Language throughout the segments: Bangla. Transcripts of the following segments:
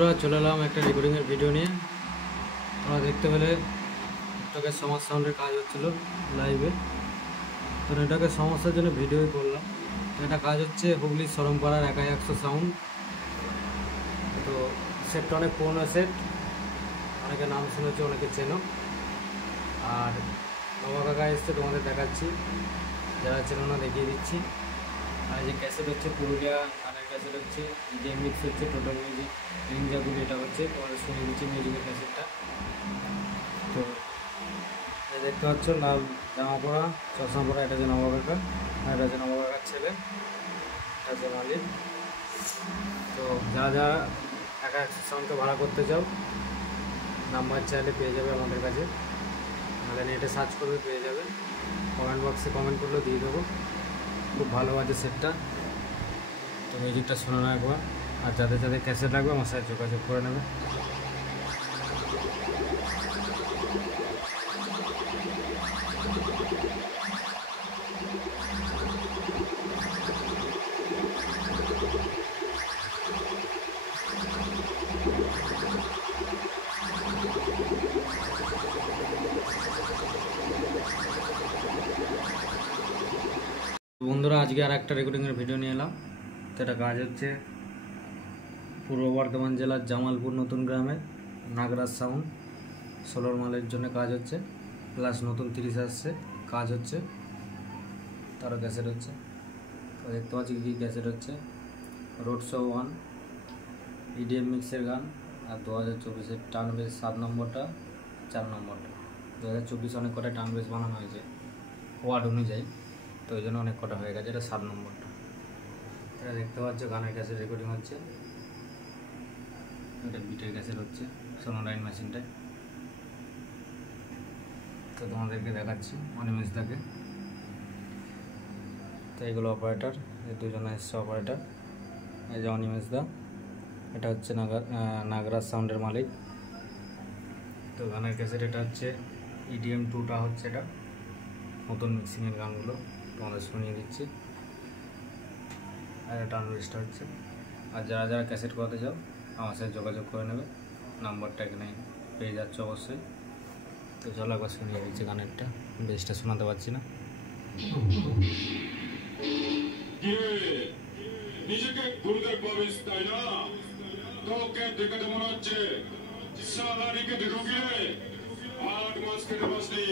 বন্ধুরা চলে এলাম একটা রেকর্ডিংয়ের ভিডিও নিয়ে। তোমরা দেখতে পেলে এটাকে সমাজ সাউন্ডের কাজ হচ্ছিল লাইভে, তো এটাকে সমস্যার জন্য ভিডিওই করলাম। তো এটা কাজ হচ্ছে হুগলির সরমপাড়ার 100 সাউন্ড। তো সেটটা অনেক পুরনো সেট, অনেকে নাম শুনেছে, অনেকে চেনো। আর বাবা কাকা এসছে, তোমাদের দেখাচ্ছি, যারা চেনো না দেখিয়ে দিচ্ছি। আর যে ক্যাসেট হচ্ছে পুরুলিয়া গানের ক্যাসেট হচ্ছে, যে মিক্স হচ্ছে টোটাল মিউজিক রিঞ্জাগুলি, এটা হচ্ছে তোমাদের শুনে দিচ্ছি মিউজিকের ক্যাসেটটা। তো দেখতে পাচ্ছ লাল জামা পরা, চশমা পরা, এটা যে নবাব কাকা, আর এটা যে নবাব কাকার ছেলে, এটা যে মালিক। তো যারা যারা 100 সাউন্ডকে ভাড়া করতে চাও, নাম্বার চাইলে পেয়ে যাবে আমাদের কাছে, আমাদের নেটে সার্চ করবে পেয়ে যাবে, কমেন্ট বক্সে কমেন্ট করলেও দিয়ে দেবো। খুব ভালো আছে সেটটা। তো মিউজিকটা শোনো না একবার, আর যাদের যাদের ক্যাসেট লাগবে আমার সাথে যোগাযোগ করে নেবে। বন্ধুরা আজকে আর একটা রেকর্ডিংয়ের ভিডিও নিয়ে এলাম। তো এটা কাজ হচ্ছে পূর্ব বর্ধমান জেলার জামালপুর নতুন গ্রামে নাগরাজ সাউন্ড 16 মালের জন্য কাজ হচ্ছে, প্লাস নতুন 30 আসছে কাজ হচ্ছে, তারও ক্যাসেট হচ্ছে। তো দেখতে পাচ্ছি কী ক্যাসেট হচ্ছে, রোড শো 1 ইডিএম মিক্সের গান, আর 2024-এর টার্ন বেস 7 নম্বরটা 4 নম্বরটা। 2024 অনেক কটা টার্ন বেস বানানো হয়েছে ওয়ার্ড অনুযায়ী, তো ওই জন্য অনেক কটা হয়ে গেছে। এটা 7 নম্বরটা। এটা দেখতে পাচ্ছ গানের ক্যাসেট রেকর্ডিং হচ্ছে, এটা বিটের ক্যাসেট হচ্ছে সোনোলাইন মেশিনটায়। তো তোমাদেরকে দেখাচ্ছি অনিমেষ দাকে। তো এগুলো অপারেটার, এই দুজন এসছে অপারেটার, এই যে অনিমেষ দা, এটা হচ্ছে নাগরাজ সাউন্ডের মালিক। তো গানের ক্যাসেট এটা হচ্ছে ইডিএম 2টা হচ্ছে, এটা নতুন মিক্সিংয়ের গানগুলো তোমাদের শুনিয়ে দিচ্ছি। আর এটা আনলিস্ট হচ্ছে। আর যারা যারা ক্যাসেট করাতে চাও আমার সাথে যোগাযোগ করে নেবে, নাম্বারটা এখানে পেয়ে যাচ্ছে অবশ্যই। তো চলো একবার শুনিয়ে দিচ্ছি গানেরটা, বেশটা শোনাতে পারছি না। নিজেকে গুরুদেব ভাবিস তাই না? তোকে দেখে তো মনে হচ্ছে সালারিকে দেখো কি রে, 8 মাস কেটে বসলি।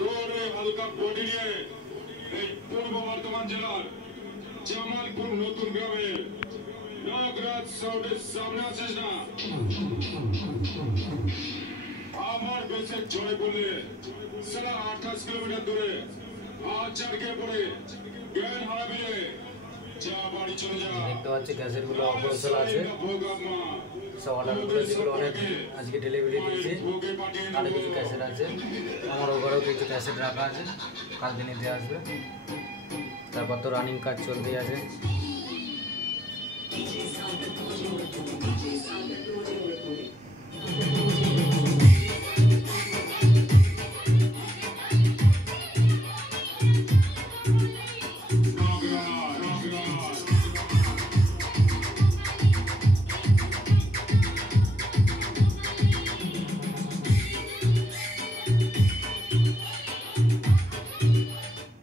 তোর এই হালকা বডি নিয়ে এই পূর্ব বর্ধমান জেলার জামালপুর নতুন গ্রামে নাগরাজ সাউন্ডের সামনে আছিস না? আমার বেশে চড়ে বললে সালা 28 কিলোমিটার দূরে আচারকে পড়ে জ্ঞান হারাবি রে। যা বাড়ি চলে যা। দেখতে পাচ্ছি ক্যাসেটগুলো অপরিসল আছে, সব অর্ডারগুলো যেগুলো অনেক আজকে ডেলিভারি দিয়েছি, তার কিছু ক্যাসেট আছে। আমার ওভারেও কিছু ক্যাসেট রাখা আছে, কালকে নিতে আসবে। তারপর তো রানিং কাজ চলতেই আছে।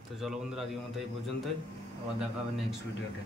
তো চলো বন্ধুরা আজকের মতো এই পর্যন্তই, আবার দেখা হবে নেক্সট ভিডিওতে।